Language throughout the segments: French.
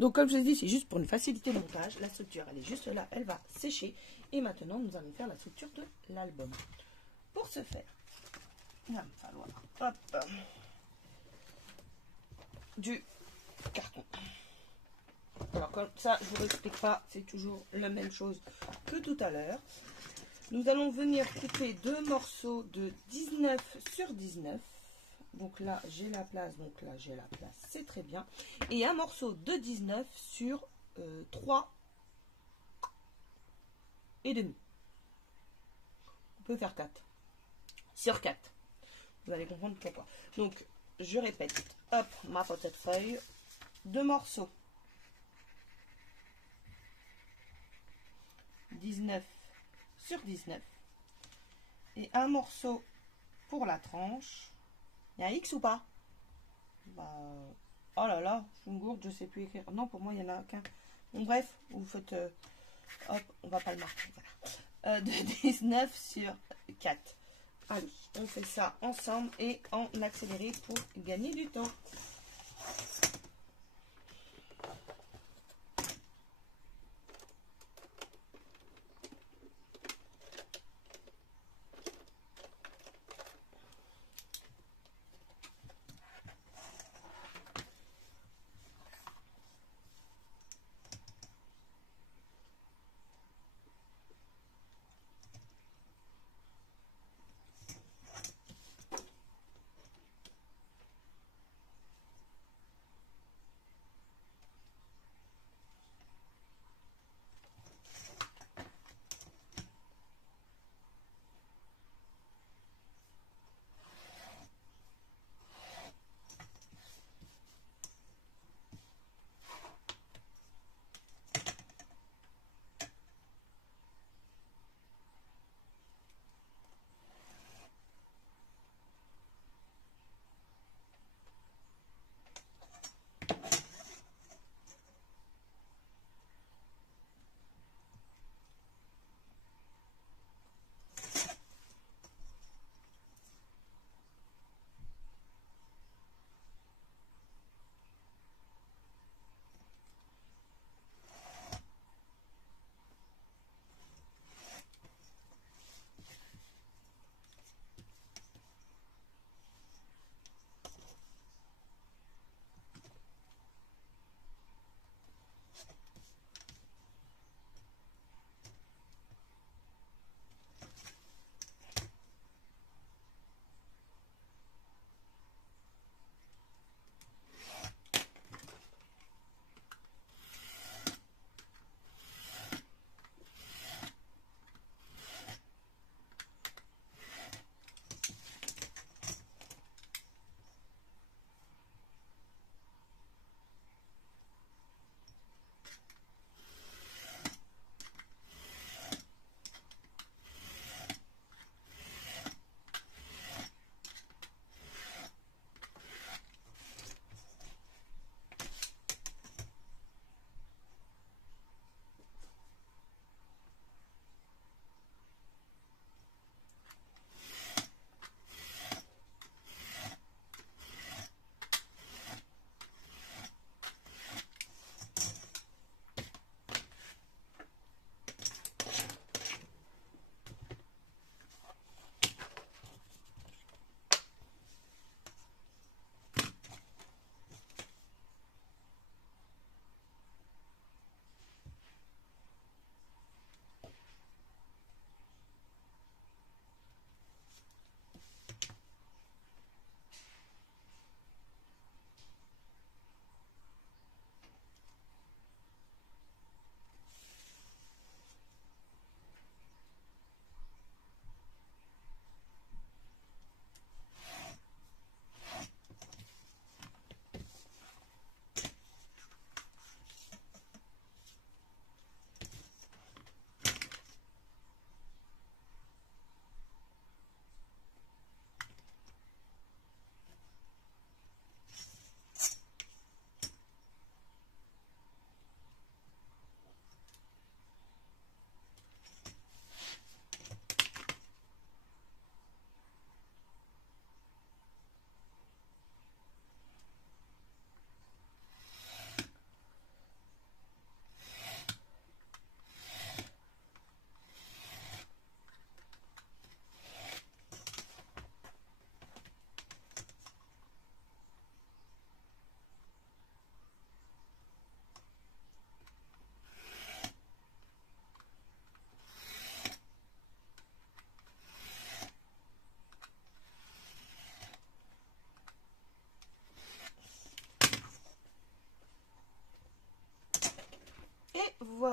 Donc comme je vous ai dit, c'est juste pour une facilité de montage. La structure, elle est juste là, elle va sécher. Et maintenant, nous allons faire la structure de l'album. Pour ce faire, il va me falloir hop, du carton. Alors comme ça, je ne vous explique pas, c'est toujours la même chose que tout à l'heure. Nous allons venir couper deux morceaux de 19 sur 19. Donc là, j'ai la place, donc là, j'ai la place, c'est très bien. Et un morceau de 19 sur 3 et demi. On peut faire 4. Sur 4. Vous allez comprendre pourquoi. Donc, je répète. Hop, ma petite feuille. Deux morceaux. 19 sur 19. Et un morceau pour la tranche. Il y a un X ou pas? Bah, oh là là, je suis une gourde, je sais plus écrire. Non, pour moi, il n'y en a qu'un. Bon, bref, vous faites... hop, on va pas le marquer. Voilà. De 19 sur 4. Allez, on fait ça ensemble et en accéléré pour gagner du temps.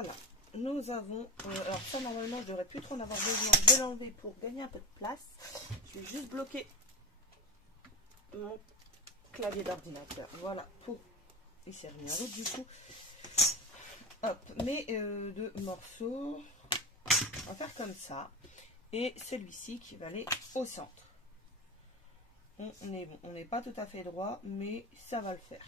voilà. Nous avons... alors ça, normalement, je devrais plus trop en avoir besoin. Je vais l'enlever pour gagner un peu de place. Je vais juste bloquer mon clavier d'ordinateur. Voilà, pour... Il s'est remis en route du coup. Hop, mes deux morceaux. On va faire comme ça. Et celui-ci qui va aller au centre. On est bon. On n'est pas tout à fait droit, mais ça va le faire.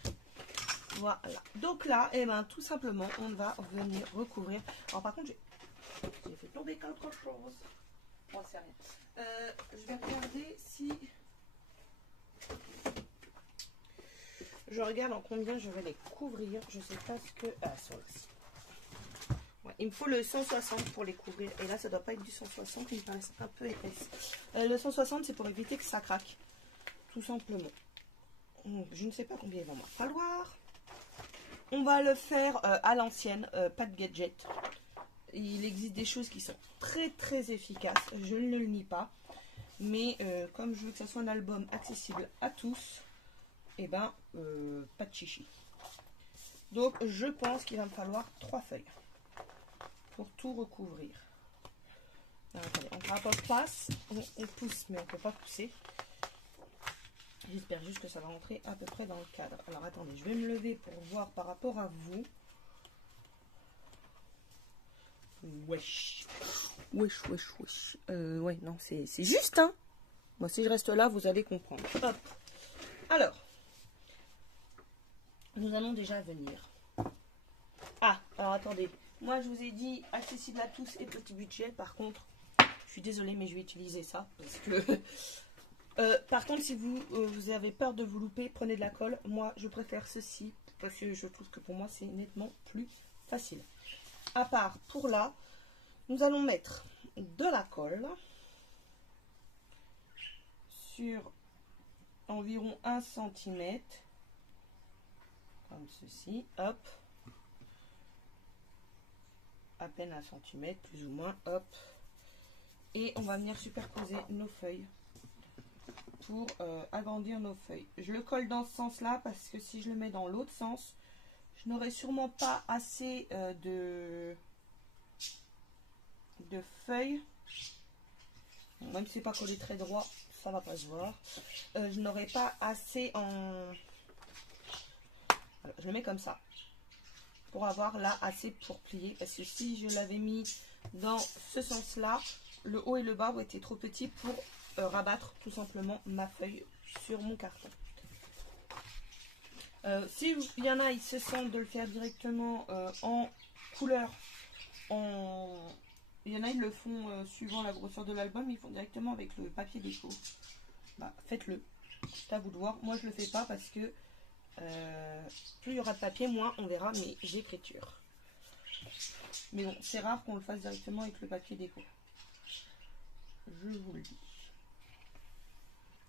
Voilà. Donc là, et ben, tout simplement, on va venir recouvrir. Alors par contre, j'ai fait tomber quelque chose. Bon, c'est rien. Je vais regarder si... Je regarde en combien je vais les couvrir. Je sais pas ce que... Ah, sur là-ci. Ouais, il me faut le 160 pour les couvrir. Et là, ça doit pas être du 160. Il me paraît un peu épaisse. Le 160, c'est pour éviter que ça craque. Tout simplement. Donc, je ne sais pas combien il va m'en falloir. On va le faire à l'ancienne. Pas de gadget. Il existe des choses qui sont très très efficaces. Je ne le nie pas. Mais comme je veux que ça soit un album accessible à tous, et ben pas de chichi. Donc je pense qu'il va me falloir 3 feuilles pour tout recouvrir. Alors, attendez, on fera pas de place, on pousse mais on ne peut pas pousser. J'espère juste que ça va rentrer à peu près dans le cadre. Alors attendez, je vais me lever pour voir par rapport à vous. Wesh. Wesh, wesh, wesh. Ouais, non, c'est juste, hein. Moi, si je reste là, vous allez comprendre. Hop. Alors, nous allons déjà venir. Ah, alors attendez. Moi, je vous ai dit accessible à tous et petit budget. Par contre, je suis désolée, mais je vais utiliser ça. Parce que... par contre, si vous avez peur de vous louper, prenez de la colle. Moi, je préfère ceci. Parce que je trouve que pour moi, c'est nettement plus facile. À part pour là, nous allons mettre de la colle sur environ 1 cm. Comme ceci. Hop. À peine 1 cm, plus ou moins. Hop. Et on va venir superposer nos feuilles pour agrandir nos feuilles. Je le colle dans ce sens-là parce que si je le mets dans l'autre sens, je n'aurai sûrement pas assez de feuilles. Bon, même si c'est pas collé très droit, ça va pas se voir. Je n'aurai pas assez en... Voilà, je le mets comme ça. Pour avoir là assez pour plier. Parce que si je l'avais mis dans ce sens-là, le haut et le bas étaient trop petits pour rabattre tout simplement ma feuille sur mon carton. Si il y en a, ils se sentent de le faire directement en couleur. Il y en a, ils le font suivant la grosseur de l'album, ils font directement avec le papier déco. Bah, faites-le. C'est à vous de voir. Moi, je le fais pas parce que plus il y aura de papier, moins on verra mes écritures. Mais bon, c'est rare qu'on le fasse directement avec le papier déco. Je vous le dis.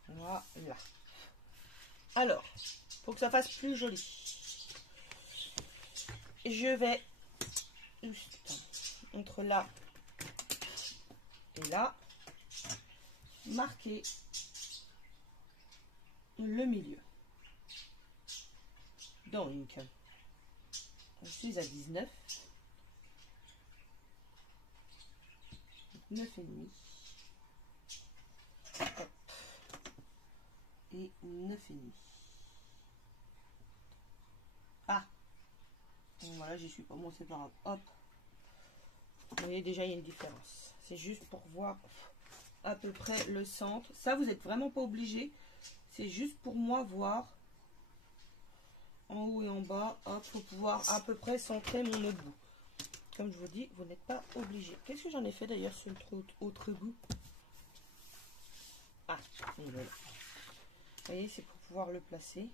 Voilà. Alors, pour que ça fasse plus joli, je vais juste entre là et là marquer le milieu. Donc, je suis à 19, 9,5 et 9,5. Ah, bon, voilà, j'y suis pas. Bon, c'est pas grave. Hop, vous voyez déjà, il y a une différence. C'est juste pour voir à peu près le centre. Ça, vous n'êtes vraiment pas obligé. C'est juste pour moi voir en haut et en bas, hop, pour pouvoir à peu près centrer mon autre bout. Comme je vous dis, vous n'êtes pas obligé. Qu'est-ce que j'en ai fait d'ailleurs sur l'autre bout? Ah, voilà. Vous voyez, c'est pour pouvoir le placer.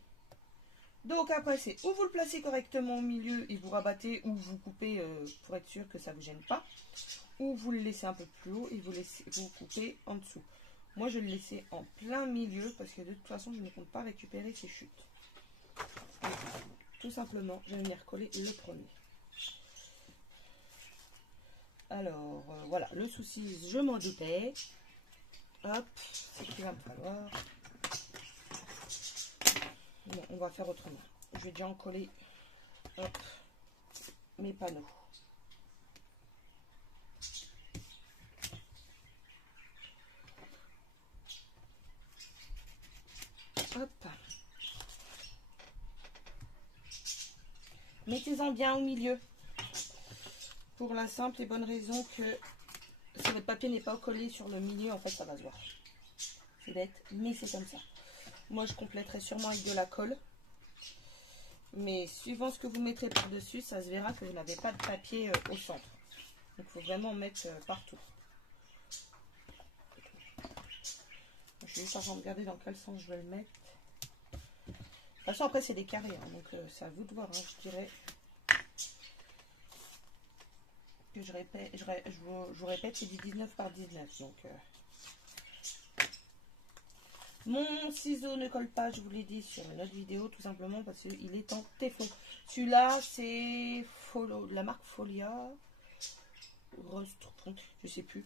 Donc après, c'est ou vous le placez correctement au milieu et vous rabattez, ou vous coupez pour être sûr que ça ne vous gêne pas. Ou vous le laissez un peu plus haut et vous coupez en dessous. Moi, je le laissais en plein milieu parce que de toute façon, je ne compte pas récupérer ces chutes. Et tout simplement, je vais venir coller le premier. Alors, voilà, le souci, je m'en doutais. Hop, c'est qu'il va me falloir. Bon, on va faire autrement. Je vais déjà en coller, hop, mes panneaux. Hop. Mettez-en bien au milieu. Pour la simple et bonne raison que si votre papier n'est pas collé sur le milieu, en fait, ça va se voir. C'est bête, mais c'est comme ça. Moi, je compléterai sûrement avec de la colle. Mais suivant ce que vous mettrez par-dessus, ça se verra que vous n'avez pas de papier au centre. Donc, il faut vraiment mettre partout. Je suis juste en train de regarder dans quel sens je vais le mettre. De toute façon, après, c'est des carrés. Hein, donc, c'est à vous de voir. Hein, je dirais que je vous répète, c'est du 19 par 19. Donc, mon ciseau ne colle pas, je vous l'ai dit sur une autre vidéo, tout simplement parce qu'il est en téflon. Celui-là, c'est la marque Folia. Je sais plus.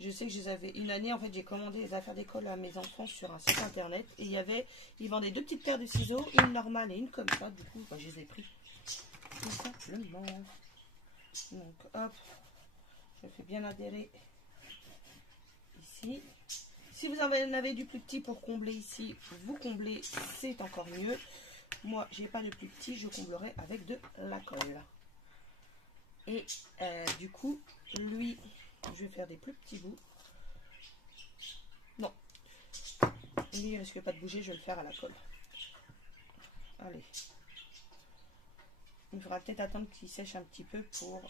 Je sais que je les avais une année, en fait, j'ai commandé les affaires d'école à mes enfants sur un site internet. Et ils vendaient deux petites paires de ciseaux, une normale et une comme ça. Du coup, je les ai pris. Tout simplement. Donc, hop. Je fais bien adhérer ici. Si vous en avez du plus petit pour combler ici, vous comblez, c'est encore mieux. Moi, j'ai pas de plus petit, je comblerai avec de la colle. Et du coup, lui, je vais faire des plus petits bouts. Non. Lui, il risque pas de bouger, je vais le faire à la colle. Allez. Il faudra peut-être attendre qu'il sèche un petit peu pour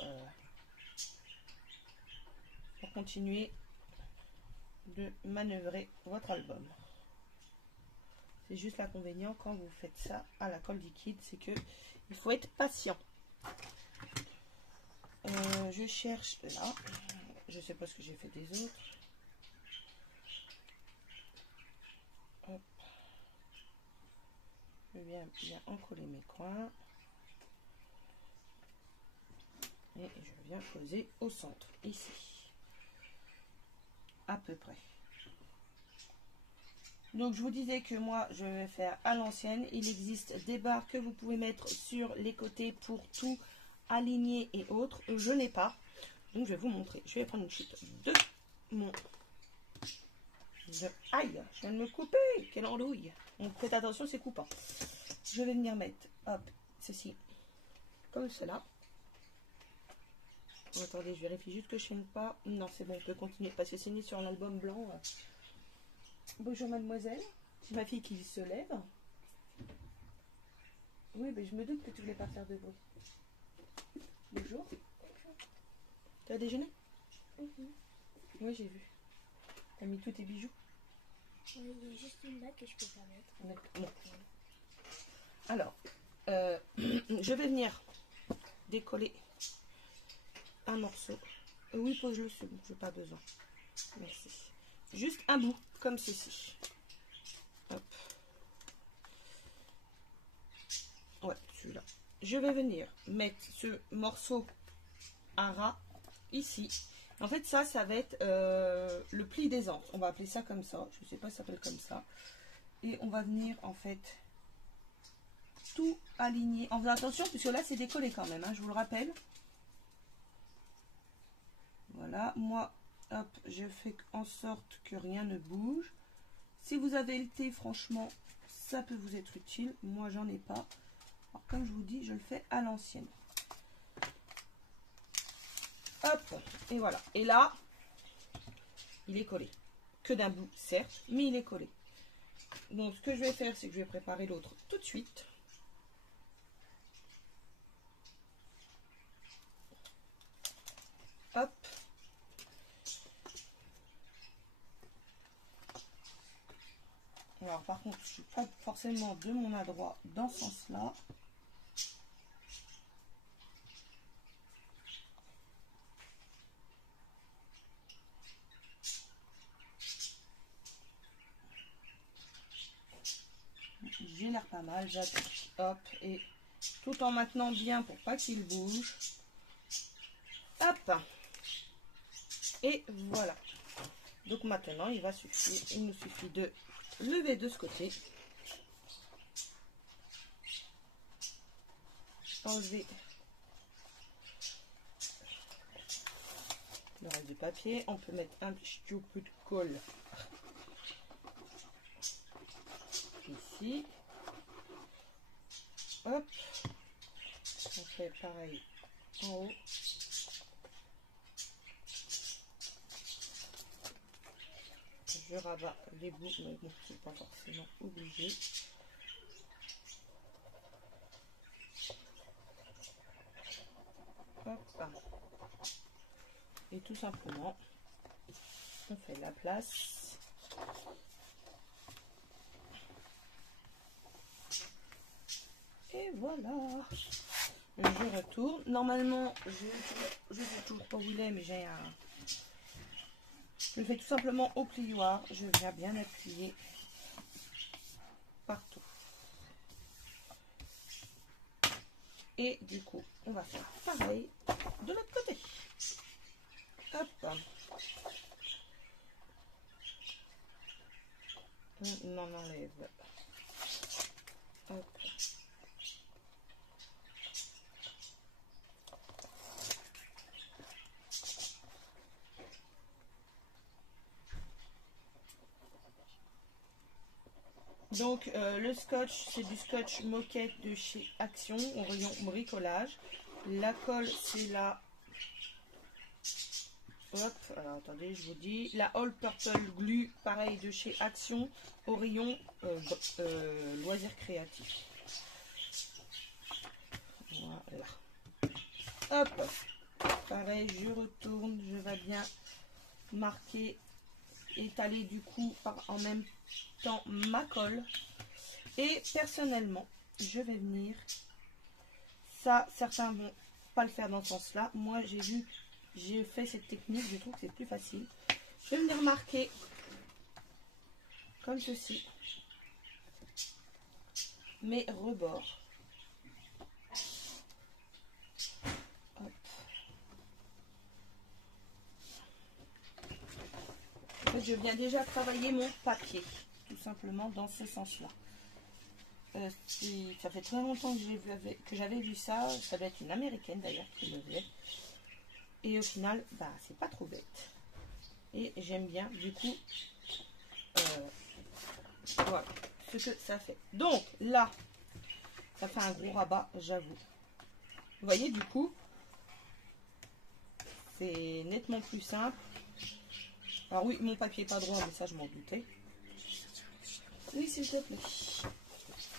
continuer de manœuvrer votre album. C'est juste l'inconvénient quand vous faites ça à la colle liquide, c'est que il faut être patient. Je cherche là, je sais pas ce que j'ai fait des autres. Hop. Je viens bien encoller mes coins et je viens poser au centre ici, à peu près. Donc je vous disais que moi je vais faire à l'ancienne. Il existe des barres que vous pouvez mettre sur les côtés pour tout aligner et autres. Je n'ai pas. Donc je vais vous montrer. Je vais prendre une chute de mon... Aïe, je viens de me couper. Quelle andouille. Donc faites attention, c'est coupant. Je vais venir mettre, hop, ceci, comme cela. Attendez, je vérifie juste que je ne filme pas. Non, c'est bon, on peut continuer parce que c'est mis sur un album blanc. Bonjour mademoiselle, c'est ma fille qui se lève. Oui, mais je me doute que tu voulais pas faire de bruit. Bonjour. Tu as déjeuné? Oui, j'ai vu. Tu as mis tous tes bijoux? Oui, il y a juste une bague que je peux pas mettre. Bon. Alors, je vais venir décoller un morceau. Oui, pose-le, c'est bon, je n'ai pas besoin. Merci. Juste un bout, comme ceci. Hop. Ouais, celui-là. Je vais venir mettre ce morceau à ras ici. En fait, ça va être le pli des anses. On va appeler ça comme ça. Je ne sais pas si ça s'appelle comme ça. Et on va venir, en fait, tout aligner. En faisant attention, puisque là, c'est décollé quand même, hein, je vous le rappelle. Voilà, moi, hop, je fais en sorte que rien ne bouge. Si vous avez le thé, franchement, ça peut vous être utile. Moi, j'en ai pas. Alors, comme je vous dis, je le fais à l'ancienne. Hop, et voilà. Et là, il est collé. Que d'un bout, certes, mais il est collé. Donc, ce que je vais faire, c'est que je vais préparer l'autre tout de suite. Hop. Alors, par contre, je ne suis pas forcément de mon adroit dans ce sens-là. J'ai l'air pas mal, j'appuie, hop, et tout en maintenant bien pour pas qu'il bouge. Hop. Et voilà. Donc maintenant, il nous suffit de lever de ce côté. Enlever le reste du papier. On peut mettre un petit peu de colle ici. ici. Hop. On fait pareil en haut. Je rabats les bouts, mais bon, c'est pas forcément obligé. Hop. Et tout simplement, on fait la place. Et voilà. Je retourne. Normalement, je ne sais toujours pas où il est, mais j'ai un... Je le fais tout simplement au plioir. Je viens bien appuyer partout. Et du coup, on va faire pareil de l'autre côté. Hop. On en enlève. Hop. Donc le scotch, c'est du scotch moquette de chez Action au rayon bricolage. La colle, c'est la... Hop, alors attendez, je vous dis. La All Purple Glue, pareil de chez Action au rayon loisirs créatifs. Voilà. Hop, pareil, je retourne, je vais bien marquer, étaler du coup en même temps ma colle. Et personnellement, je vais venir, ça certains vont pas le faire dans ce sens là, moi j'ai fait cette technique, je trouve que c'est plus facile. Je vais venir marquer comme ceci mes rebords. Hop. En fait, je viens déjà travailler mon papier, tout simplement dans ce sens-là. Ça fait très longtemps que j'avais vu ça. Ça doit être une américaine d'ailleurs qui le faisait. Et au final, bah, c'est pas trop bête. Et j'aime bien, du coup, voilà ce que ça fait. Donc là, ça fait un gros rabat, j'avoue. Vous voyez, du coup, c'est nettement plus simple. Alors oui, mon papier n'est pas droit, mais ça, je m'en doutais. Oui, s'il te plaît.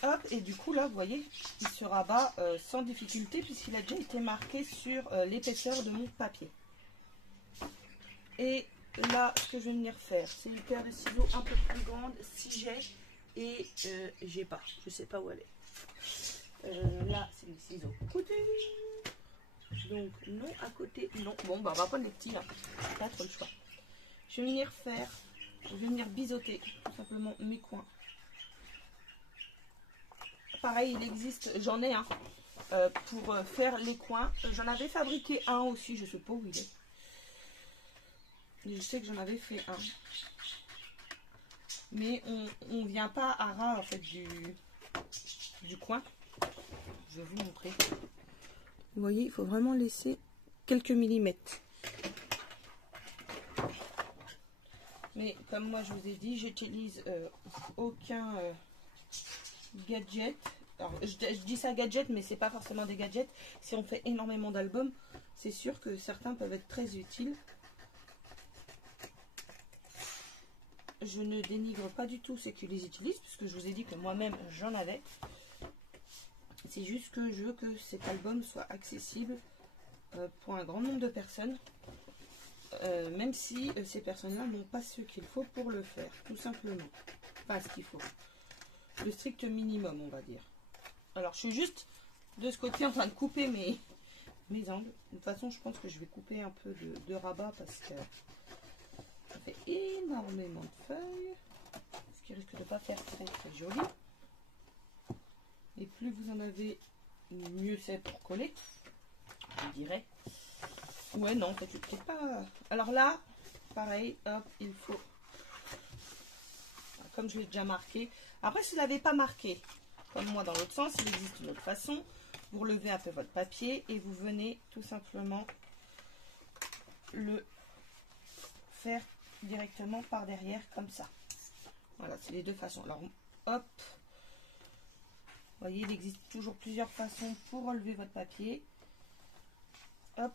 Hop, et du coup là vous voyez il se rabat sans difficulté puisqu'il a déjà été marqué sur l'épaisseur de mon papier. Et là ce que je vais venir faire, c'est une paire de ciseaux un peu plus grande si j'ai, et j'ai pas, je sais pas où elle est. Là c'est les ciseaux coutus, donc non à côté, non, bon bah on va prendre les petits là, pas trop le choix. Je vais venir faire, je vais venir biseauter tout simplement mes coins. Pareil, il existe, j'en ai un pour faire les coins. J'en avais fabriqué un aussi, je sais pas où il est. Je sais que j'en avais fait un. Mais on vient pas à ras en fait du coin. Je vais vous montrer. Vous voyez, il faut vraiment laisser quelques millimètres. Mais comme moi je vous ai dit, j'utilise aucun gadget. Alors, je dis ça gadget, mais c'est pas forcément des gadgets. Si on fait énormément d'albums, c'est sûr que certains peuvent être très utiles. Je ne dénigre pas du tout ceux qui les utilisent, puisque je vous ai dit que moi-même j'en avais. C'est juste que je veux que cet album soit accessible pour un grand nombre de personnes, même si ces personnes-là n'ont pas ce qu'il faut pour le faire, tout simplement. Pas ce qu'il faut. Le strict minimum, on va dire. Alors, je suis juste de ce côté en train de couper mes angles. De toute façon, je pense que je vais couper un peu de rabat parce que ça fait énormément de feuilles. Ce qui risque de ne pas faire très très joli. Et plus vous en avez, mieux c'est pour coller, je dirais. Ouais, non, en fait, peut-être pas. Alors là, pareil, hop, il faut, comme je l'ai déjà marqué. Après, si vous ne l'avez pas marqué, comme moi dans l'autre sens, il existe une autre façon. Vous relevez un peu votre papier et vous venez tout simplement le faire directement par derrière comme ça. Voilà, c'est les deux façons. Alors, hop, voyez, il existe toujours plusieurs façons pour enlever votre papier. Hop.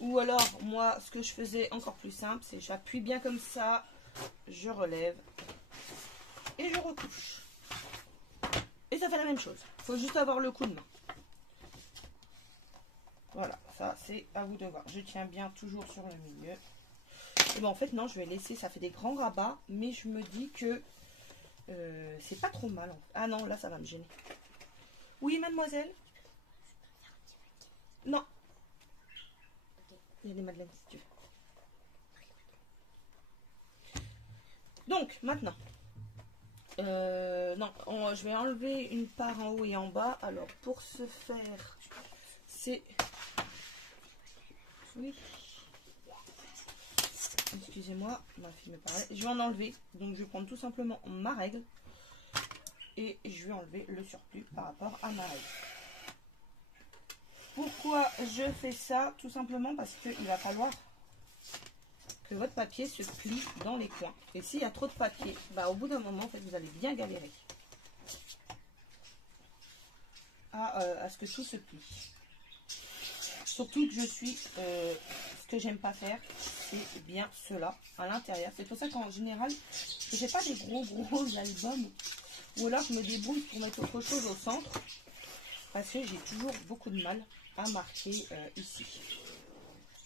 Ou alors, moi, ce que je faisais encore plus simple, c'est j'appuie bien comme ça, je relève et je recouche. Et ça fait la même chose. Il faut juste avoir le coup de main. Voilà, ça c'est à vous de voir. Je tiens bien toujours sur le milieu. Et bon, en fait, non, je vais laisser, ça fait des grands rabats, mais je me dis que c'est pas trop mal. Ah non, là, ça va me gêner. Oui, mademoiselle? Non. Il y a des madeleines, si tu veux. Donc, maintenant. Non, je vais enlever une part en haut et en bas. Alors, pour ce faire, c'est... Oui. Excusez-moi, ma fille me parlait. Je vais en enlever. Donc, je vais prendre tout simplement ma règle. Et je vais enlever le surplus par rapport à ma règle. Pourquoi je fais ça? Tout simplement parce qu'il va falloir que votre papier se plie dans les coins. Et s'il y a trop de papier, bah, au bout d'un moment, en fait, vous allez bien galérer à ce que tout se plie. Surtout que je suis... ce que j'aime pas faire, c'est bien cela à l'intérieur. C'est pour ça qu'en général, je ne fais pas des gros albums. Ou alors, je me débrouille pour mettre autre chose au centre. Parce que j'ai toujours beaucoup de mal à marquer ici.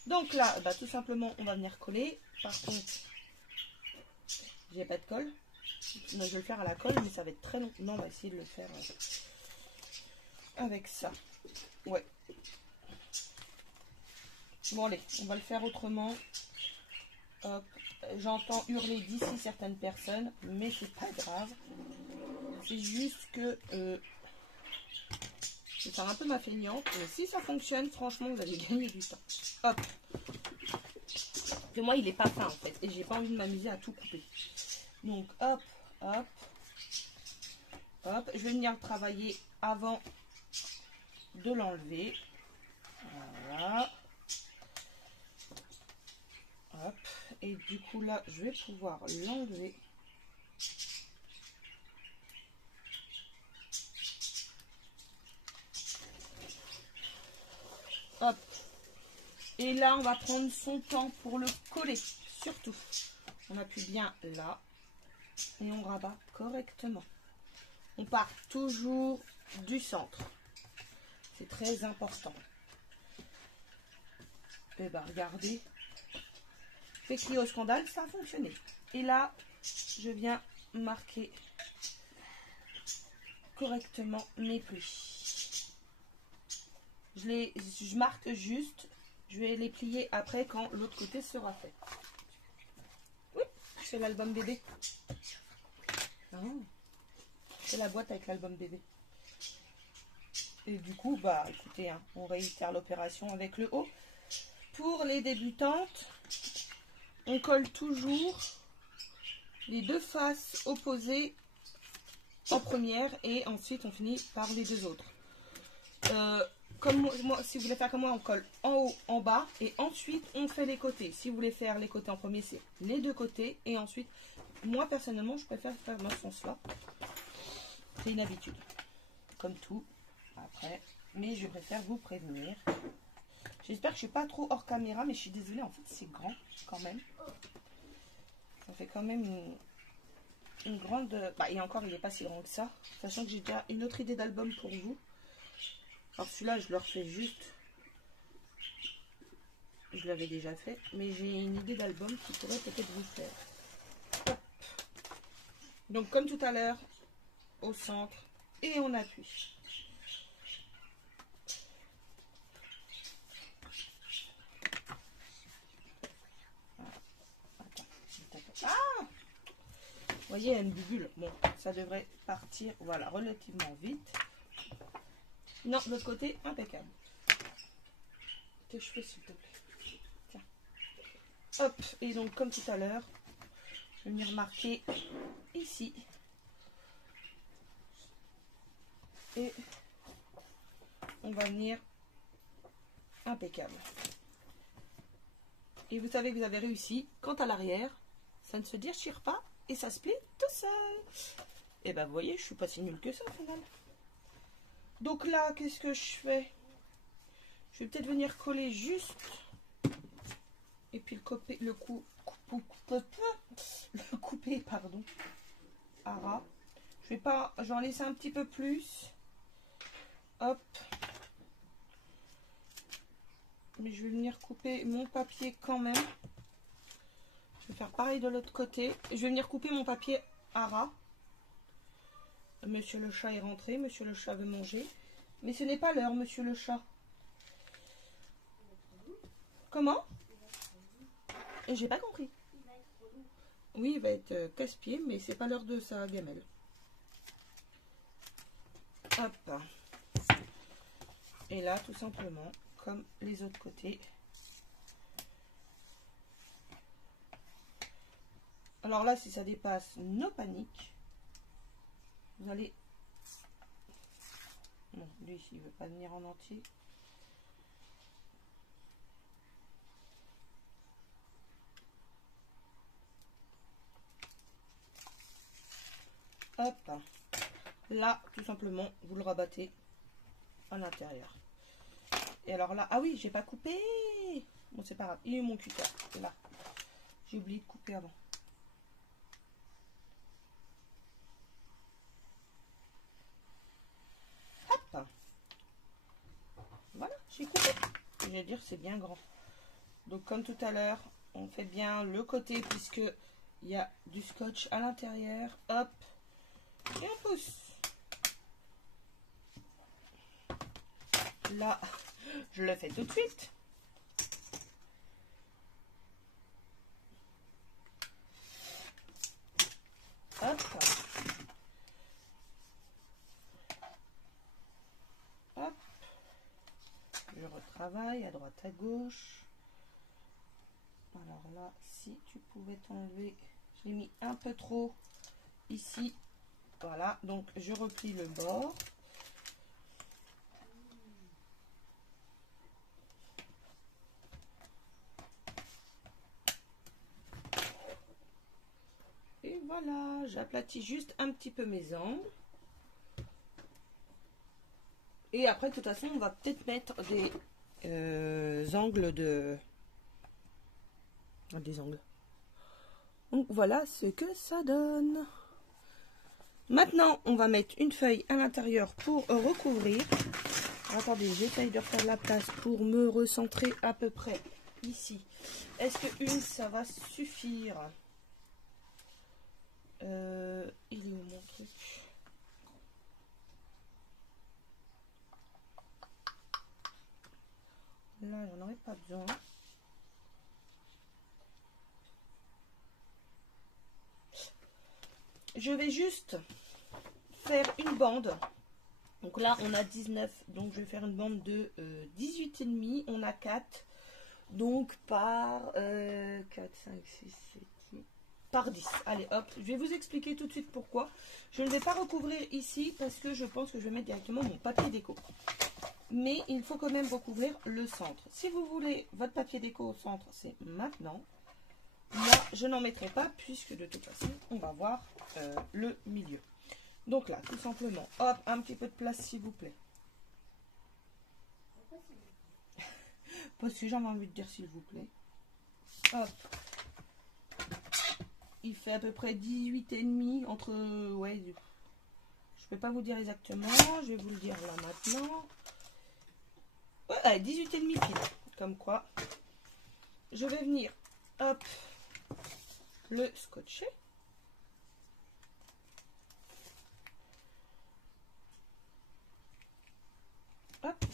Donc là, bah, tout simplement, on va venir coller. Par contre, j'ai pas de colle. Donc, je vais le faire à la colle, mais ça va être très long. Non, on va essayer de le faire avec ça. Ouais. Bon, allez, on va le faire autrement. Hop. J'entends hurler d'ici certaines personnes, mais c'est pas grave. C'est juste que je vais faire un peu ma feignante. Mais si ça fonctionne, franchement, vous allez gagner du temps. Hop. Que moi, il est pas fin en fait. Et j'ai pas envie de m'amuser à tout couper. Donc, hop, hop, hop. Je vais venir travailler avant de l'enlever. Voilà. Hop. Et du coup, là, je vais pouvoir l'enlever. Hop. Et là, on va prendre son temps pour le coller. Surtout, on appuie bien là. Et on rabat correctement. On part toujours du centre. C'est très important. Et ben regardez. Fait crier au scandale, ça a fonctionné. Et là, je viens marquer correctement mes plis. Je marque juste. Je vais les plier après quand l'autre côté sera fait. Oui, c'est l'album bébé. C'est la boîte avec l'album bébé. Et du coup, bah écoutez, hein, on réitère l'opération avec le haut. Pour les débutantes, on colle toujours les deux faces opposées en première et ensuite on finit par les deux autres. Comme moi, si vous voulez faire comme moi, on colle en haut, en bas et ensuite on fait les côtés. Si vous voulez faire les côtés en premier, c'est les deux côtés et ensuite, moi personnellement, je préfère faire dans ce sens-là. C'est une habitude, comme tout après, mais je préfère vous prévenir. J'espère que je ne suis pas trop hors caméra, mais je suis désolée, en fait c'est grand quand même. Ça fait quand même une grande... Bah, et encore, il n'est pas si grand que ça, sachant que j'ai déjà une autre idée d'album pour vous. Alors celui-là, je le refais juste. Je l'avais déjà fait, mais j'ai une idée d'album qui pourrait peut-être vous faire. Hop. Donc comme tout à l'heure, au centre, et on appuie. Ah! Vous voyez, il y a une bubule. Bon, ça devrait partir, voilà, relativement vite. Non, de l'autre côté, impeccable. Tes cheveux, s'il te plaît. Tiens. Hop, et donc, comme tout à l'heure, je vais venir marquer ici. Et on va venir impeccable. Et vous savez que vous avez réussi. Quant à l'arrière, ça ne se déchire pas et ça se plie tout seul. Et ben vous voyez, je suis pas si nulle que ça au final. Donc là, qu'est-ce que je fais? Je vais peut-être venir coller juste. Et puis le couper, pardon, à ras. Je vais pas, j'en laisse un petit peu plus. Hop. Mais je vais venir couper mon papier quand même. Je vais faire pareil de l'autre côté. Je vais venir couper mon papier à ras. Monsieur le chat est rentré. Monsieur le chat veut manger. Mais ce n'est pas l'heure, monsieur le chat. Comment? Et j'ai pas compris. Oui, il va être casse-pied, mais c'est pas l'heure de sa gamelle. Hop. Et là, tout simplement, comme les autres côtés. Alors là, si ça dépasse, no panique. Vous allez... Non, lui, il ne veut pas venir en entier. Hop. Là, tout simplement, vous le rabattez à l'intérieur. Et alors là, ah oui, j'ai pas coupé. Bon, c'est pas grave. Il est mon cutter. Là. J'ai oublié de couper avant. Hop. Voilà, j'ai coupé. Je vais dire, c'est bien grand. Donc, comme tout à l'heure, on fait bien le côté puisque il y a du scotch à l'intérieur. Hop. Et on pousse. Là, je le fais tout de suite. Hop. Hop. Je retravaille à droite à gauche. Alors là, si tu pouvais t'enlever, je l'ai mis un peu trop ici. Voilà, donc je replie le bord. Et voilà, j'aplatis juste un petit peu mes angles. Et après, de toute façon, on va peut-être mettre des angles de... Des angles. Donc voilà ce que ça donne. Maintenant, on va mettre une feuille à l'intérieur pour recouvrir. Attendez, j'essaye de refaire la place pour me recentrer à peu près ici. Est-ce que une, ça va suffire? Il est où mon truc? Là, il n'y en aurait pas besoin. Je vais juste faire une bande. Donc là, on a 19. Donc, je vais faire une bande de 18,5. On a 4. Donc, par 4, 5, 6, 7, 8. Par 10. Allez, hop. Je vais vous expliquer tout de suite pourquoi. Je ne vais pas recouvrir ici parce que je pense que je vais mettre directement mon papier déco. Mais il faut quand même recouvrir le centre. Si vous voulez votre papier déco au centre, c'est maintenant. Moi, je n'en mettrai pas puisque de toute façon, on va voir le milieu. Donc là, tout simplement, hop, un petit peu de place s'il vous plaît. Parce que j'avais envie de dire s'il vous plaît. Hop. Il fait à peu près 18,5 entre... Ouais, je peux pas vous dire exactement. Je vais vous le dire là maintenant. Ouais, 18,5 pile. Comme quoi. Je vais venir, hop, le scotcher. Hop.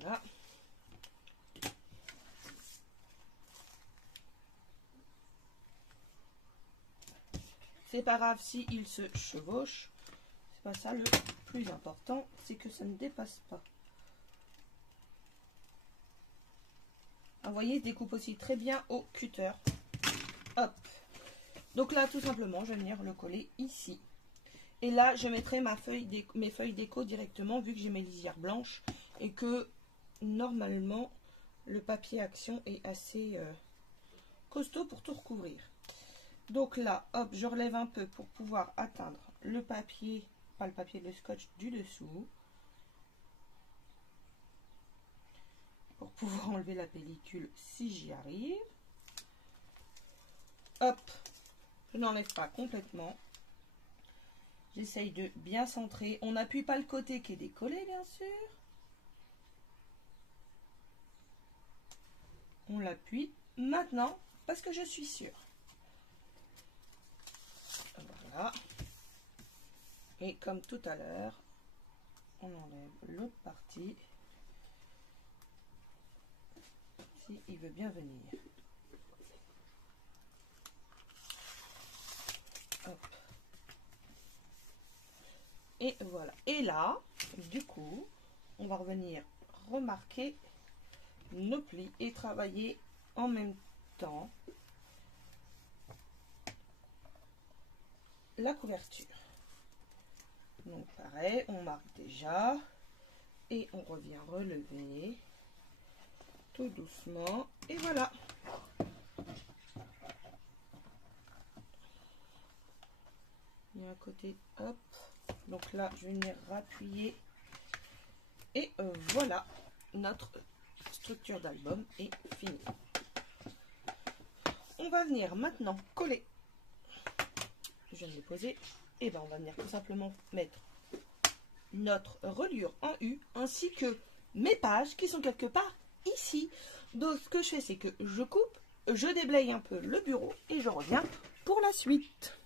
Voilà. C'est pas grave si il se chevauche. C'est pas ça le plus important, c'est que ça ne dépasse pas. Vous voyez, il se découpe aussi très bien au cutter. Hop. Donc là, tout simplement, je vais venir le coller ici. Et là, je mettrai mes feuilles déco directement, vu que j'ai mes lisières blanches et que normalement, le papier action est assez costaud pour tout recouvrir. Donc là, hop, je relève un peu pour pouvoir atteindre le papier, pas le papier, le scotch du dessous. Pour pouvoir enlever la pellicule si j'y arrive. Hop, je n'enlève pas complètement. J'essaye de bien centrer. On n'appuie pas le côté qui est décollé, bien sûr. On l'appuie maintenant parce que je suis sûre. Voilà. Et comme tout à l'heure, on enlève l'autre partie. Si il veut bien venir. Hop. Et voilà. Et là, du coup, on va revenir remarquer nos plis et travailler en même temps la couverture. Donc pareil, on marque déjà et on revient relever tout doucement et voilà. Il y a un côté, hop. Donc là, je vais venir rappuyer et voilà, notre structure d'album est finie. On va venir maintenant coller. Je viens de le poser. Et ben on va venir tout simplement mettre notre reliure en U ainsi que mes pages qui sont quelque part ici. Donc ce que je fais, c'est que je coupe, je déblaye un peu le bureau et je reviens pour la suite.